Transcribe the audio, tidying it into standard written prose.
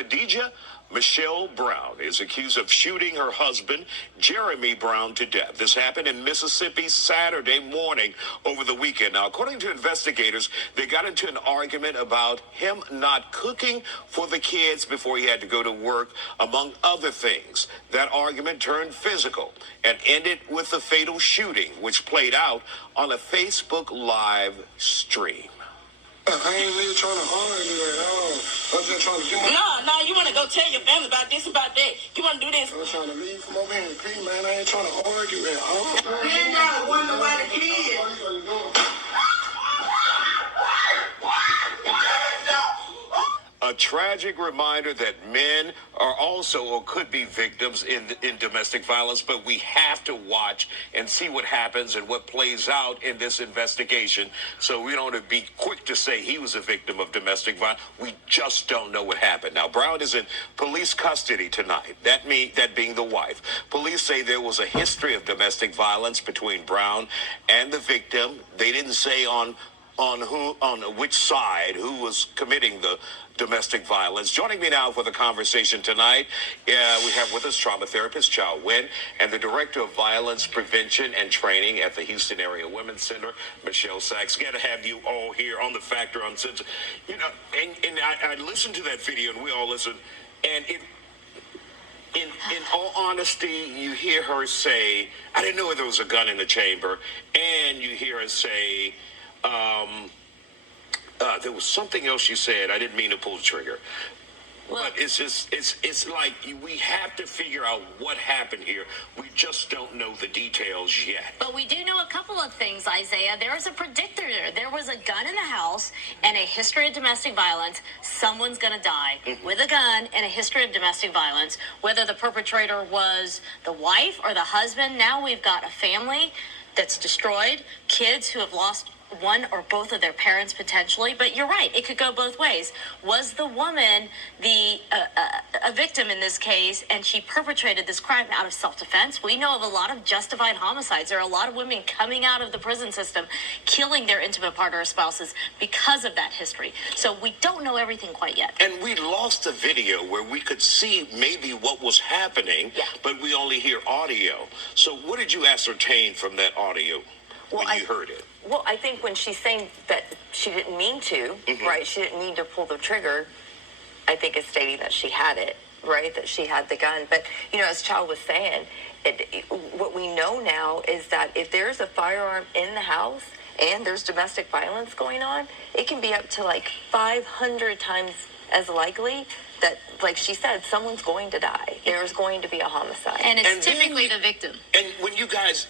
Khadijah Michelle Brown is accused of shooting her husband, Jeremy Brown, to death. This happened in Mississippi Saturday morning over the weekend. Now, according to investigators, they got into an argument about him not cooking for the kids before he had to go to work, among other things. That argument turned physical and ended with the fatal shooting, which played out on a Facebook Live stream. I ain't really trying to argue at all. I'm just trying to get my... No, you want to go tell your family about this, about that. You want to do this. I'm trying to leave from over here in P, man. I ain't trying to argue at all. You ain't got to wonder why the kids. A tragic reminder that men are also or could be victims in domestic violence, but we have to watch and see what happens and what plays out in this investigation. So we don't be quick to say he was a victim of domestic violence. We just don't know what happened. Now, Brown is in police custody tonight, that being the wife. Police say there was a history of domestic violence between Brown and the victim. They didn't say on which side, who was committing the domestic violence. Joining me now for the conversation tonight, we have with us trauma therapist Chow Nguyen and the director of violence prevention and training at the Houston Area Women's Center, Michelle Sachs. Got to have you all here on the Factor on Sense. You know, and I listened to that video, and we all listened, and in all honesty, you hear her say, I didn't know there was a gun in the chamber, and you hear her say, there was something else you said. I didn't mean to pull the trigger. But it's just, it's like we have to figure out what happened here. We just don't know the details yet. But we do know a couple of things, Isaiah. There was a predictor there. There was a gun in the house and a history of domestic violence. Someone's going to die with a gun and a history of domestic violence. Whether the perpetrator was the wife or the husband, now we've got a family that's destroyed, kids who have lost one or both of their parents potentially. But you're right, it could go both ways. Was the woman a victim in this case, and she perpetrated this crime out of self-defense? We know of a lot of justified homicides. There are a lot of women coming out of the prison system killing their intimate partner or spouses because of that history. So we don't know everything quite yet. And we lost a video where we could see maybe what was happening, but we only hear audio. So what did you ascertain from that audio when you heard it? Well, I think when she's saying that she didn't mean to, right, she didn't mean to pull the trigger, I think it's stating that she had it, right, that she had the gun. But, you know, as Chow was saying, what we know now is that if there's a firearm in the house and there's domestic violence going on, it can be up to like 500 times as likely that, like she said, someone's going to die. There's going to be a homicide. And it's typically the victim. And when you guys,